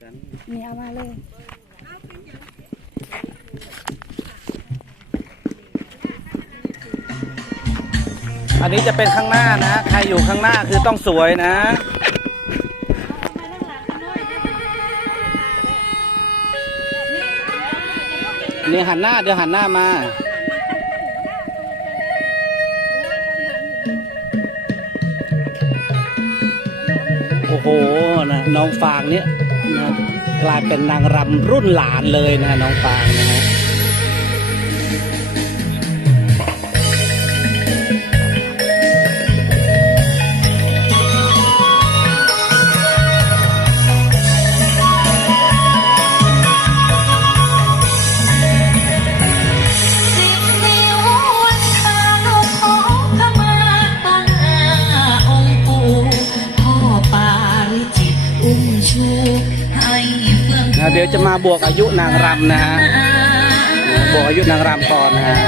กันนี่เอามาเลยอันนี้จะเป็นข้างหน้านะ ใครอยู่ข้างหน้าคือต้องสวยนะ นี่หันหน้า เดี๋ยวหันหน้ามาโอ้โหนะน้องฟางเนี่ยนะ กลายเป็นนางรำรุ่นหลานเลยนะน้องฟางนะฮะ ยวจะมาบวกอายุนางรำนะฮะบวกอายุนางรำก่อนนะฮะ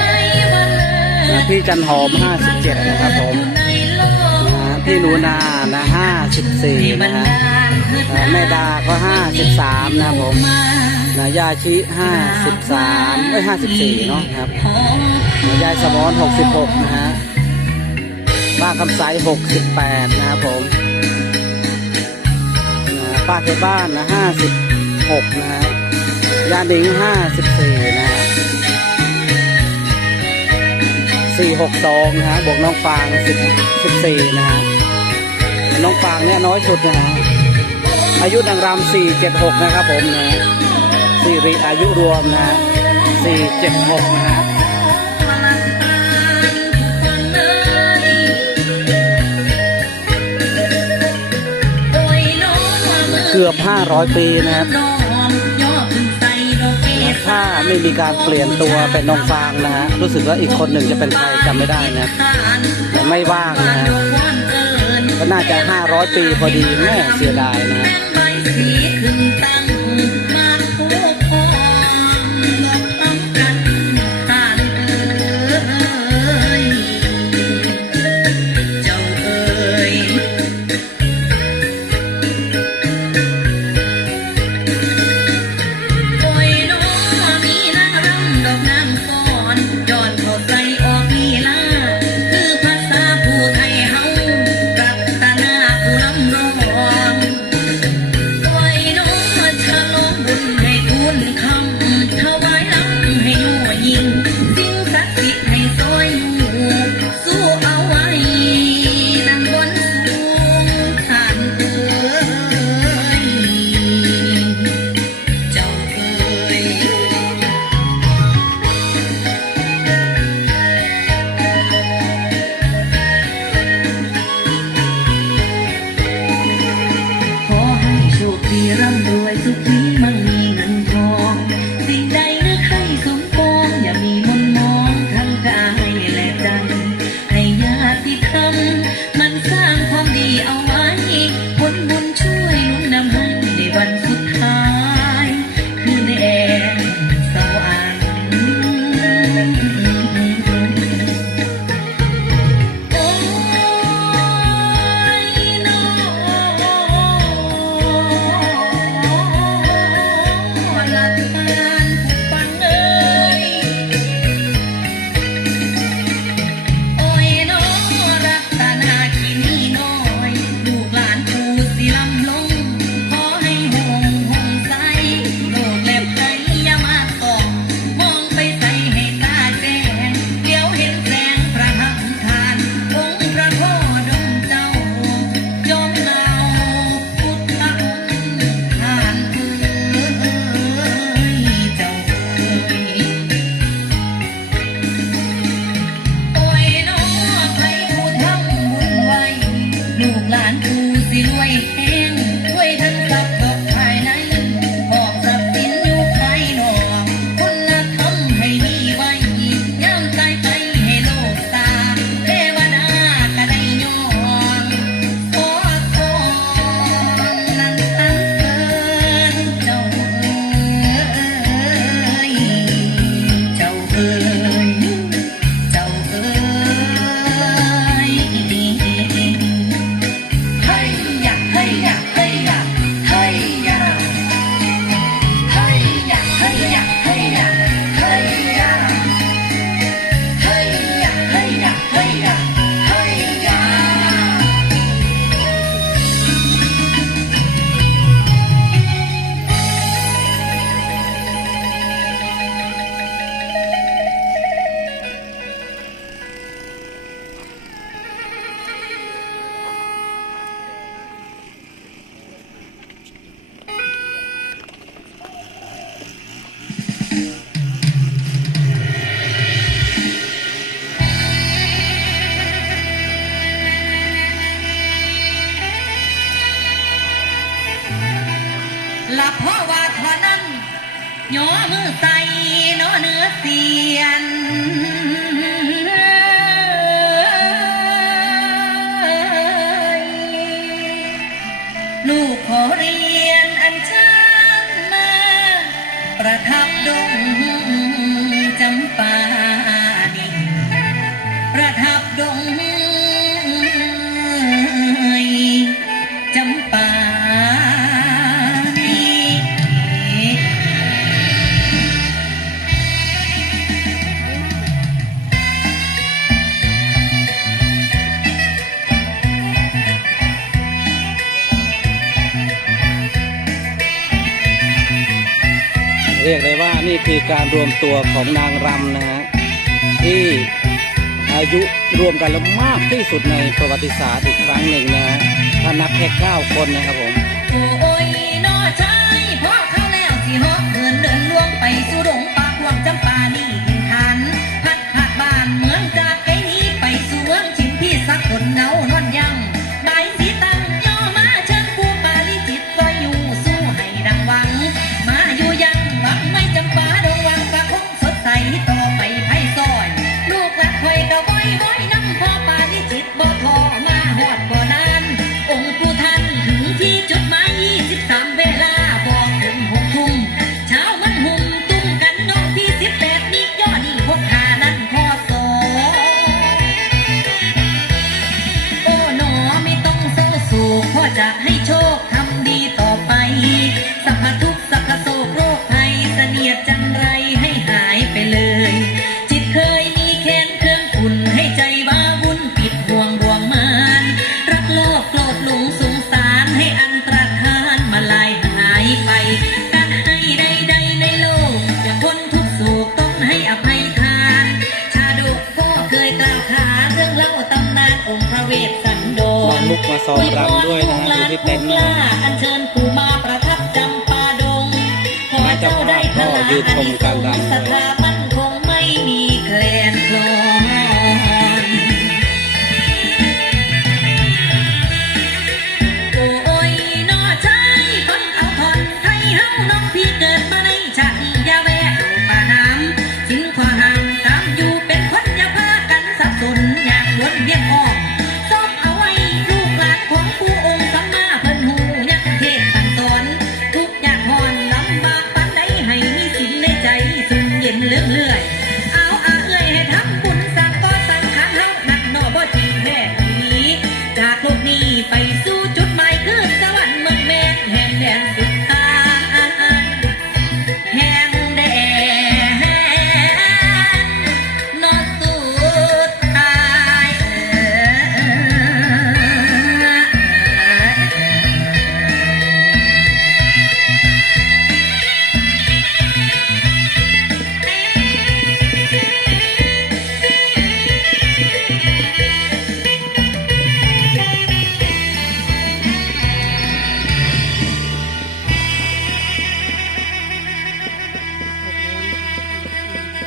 พี่จันหอม 57 นะครับผมพี่หนูนานะ54 นะฮะแม่ดาก็ 53 นะผมนะยาชิ53เอ้ย54 เนาะครับนะยายสมอน66 นะฮะป้าคำใส68 นะครับผมป้าเทบ้านนะ 6 นะฮะยาหนิง 54 นะฮะ462 นะฮะ บวกน้องฟาง 10 14 นะฮะ น้องฟางเนี่ยน้อยสุดนะฮะ อายุนางรำ476 นะครับผมนะสี่ริอายุรวมนะฮะ476 นะฮะเกือบ 500 ปีนะครับ ไม่มีการเปลี่ยนตัวเป็นน้องฟางนะฮะรู้สึกว่าอีกคนหนึ่งจะเป็นใครจำไม่ได้นะแต่ไม่ว่างนะฮะก็น่าจะ 500 ปีพอดีแม่เสียดายนะ Pyramid, like the be. ย่อมือใส่เนอเนื้อเสียนลูกขอเรียนอันเชิญมา ประทับดงจำปาดิประทับดง รียกได้ว่านี่คือการรวมตัวของนางรำนะฮะที่อายุรวมกันแล้วมากที่สุดในประวัติศาสตร์อีกครั้งหนึ่งนะฮะถ้านับแค่เก้าคนนะครับผม โอ้ยนอชายพอเข้าแล้วสิฮอกเดินเดินล่วงไปสู่ ยกล่าวขานเรื่องเล่าตำนานองค์พระเวสสันดรน้องมุกมาซ้อมรำด้วยนะฮะอยู่ที่เต็นท์นะอันเชิญปู่มาประทับจำปาดงขอเจ้าได้พลาก็ยืนชมการรำด้วยสถาบัน